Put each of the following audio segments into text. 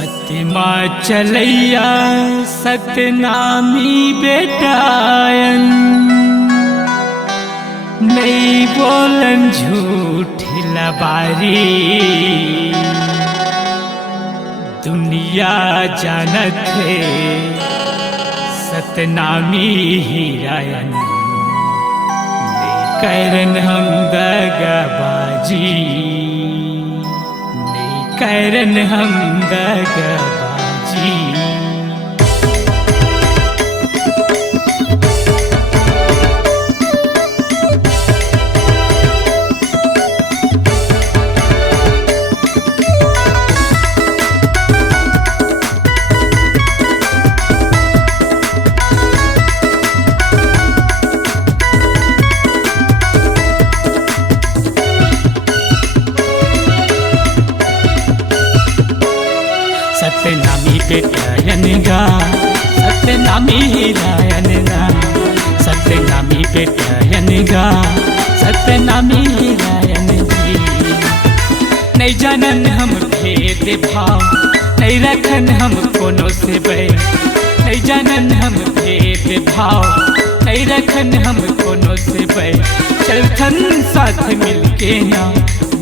सत्यमा चलैया सतनामी बेटायन, नहीं बोलन झूठ लबारी। दुनिया जानत है सतनामी हीरायन, नहीं करन हम दगाबाजी, नहीं करन हम दगाबाजी। सतनामी बेटायन गा, सतनामी हीरायन गा, सतनामी बेटायन गा, सतनामी हीरायन जी। नहीं जानन हम भेद भाव, नहीं रखन हम कोनो से बैर, नहीं जानन हम भेद भाव, नहीं रखन हम कोनो से बैर। चलथन साथ मिलके ना,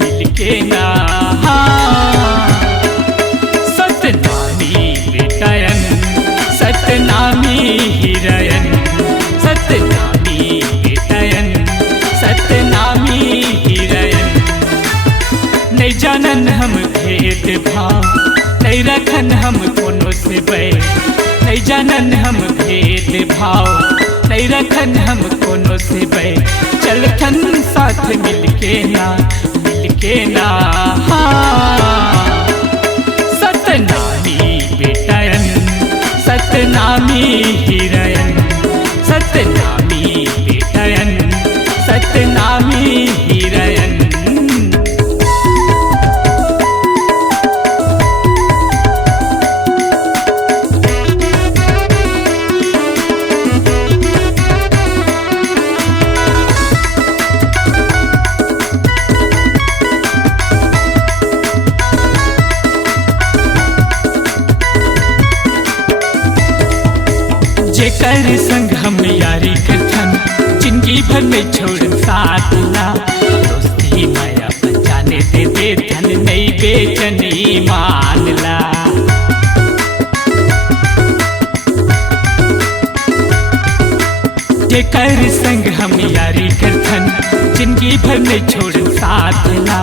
मिलके ना। सतनामी बेटायन, सतनामी हीरायन, सतनामी बेटायन, सतनामी हीरायन। नहीं जानन हम भेद भाव, नहीं रखन हम कोनो से बैर, नहीं जानन हम भेद भाव, नहीं रखन हम कोनो से बैर। चलथन साथ मिलके ना, मिलके ना। सतनामी बेटायन, सतनामी हीरायन, सतनामी बेटायन, सतनामी हीरायन। जेकर संग हम यारी करथन, जिंदगी भर में छोड़न साथ ला। दोस्ती माया जाने दे देथन, नहीं बेचनी मान ला। जेकर संग हम यारी करथन, जिंदगी भर में छोड़न साथ ला।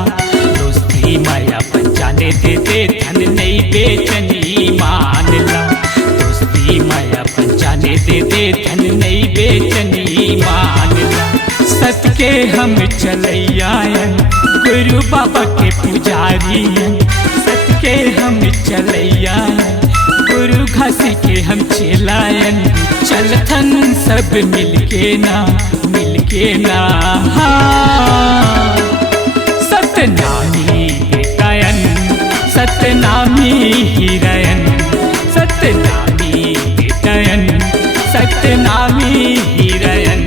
दोस्ती माया जाने दे देथन, नहीं बेचनी मान ला। दोस्ती माया जाने दे देथन, नहीं बेचनी मान ला। सत के हम चलैयायन, गुरु बाबा के पुजारियन। सत के हम चलैयायन, गुरु घासी के हम चेलायन। चलथन सब मिलके ना, मिलके ना। सतनामी बेटायन, सतनामी हीरायन, सतनामी बेटायन, सतनामी हीरायन।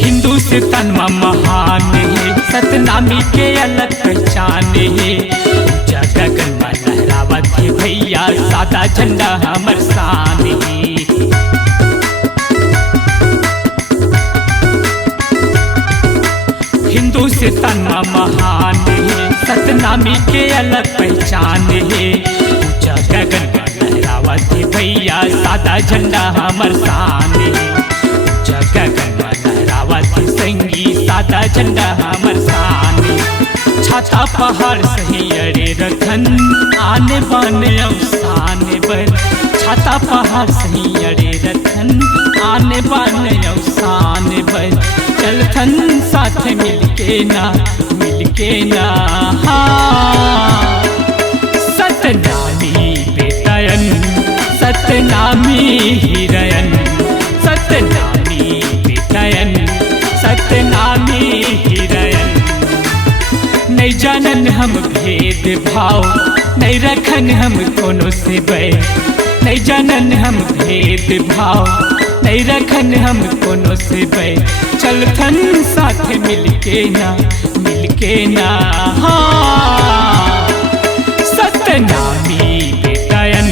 हिंदू से तनमा महान है, सतनामी के अलग पहचान है। ऊंचा गगन में लहरावत है भैया, सादा झंडा हमर शान है। हिंदू से तनमा महान है, सतनामी के अलग पहचान है। ऊंचा गगन में लहरावत है भैया, सादा झंडा हमर शान है। ऊंचा गगन में लहरावत संगी, सादा झंडा हमर शान। छाता पहाड़ सही अरे रखन, आने बाने अवसान बर। छाता पहाड़ सही अरे रखन, आने बाने अवसान बर। चलथन साथ मिलके ना, मिलके ना। सतनामी बेटायन, सतनामी हीरायन, सतनामी बेटायन, हम भेद भाव, नहीं रखन हम कोनो से बैर, नहीं जानन हम भेद भाव, नहीं रखन हम कोनो से बैर। चलथन साथ मिलके ना हाँ। सतनामी बेटयन,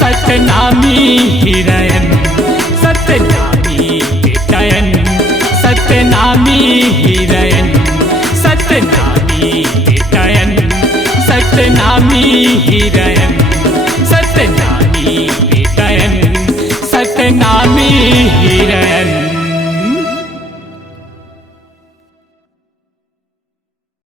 सतनामी हिरयन, सतनामी बेटयन, सतनामी हिरयन, सतनामी बेटयन, सतनामी हिरयन, सतनामी बेटयन, सतनामी हिरयन।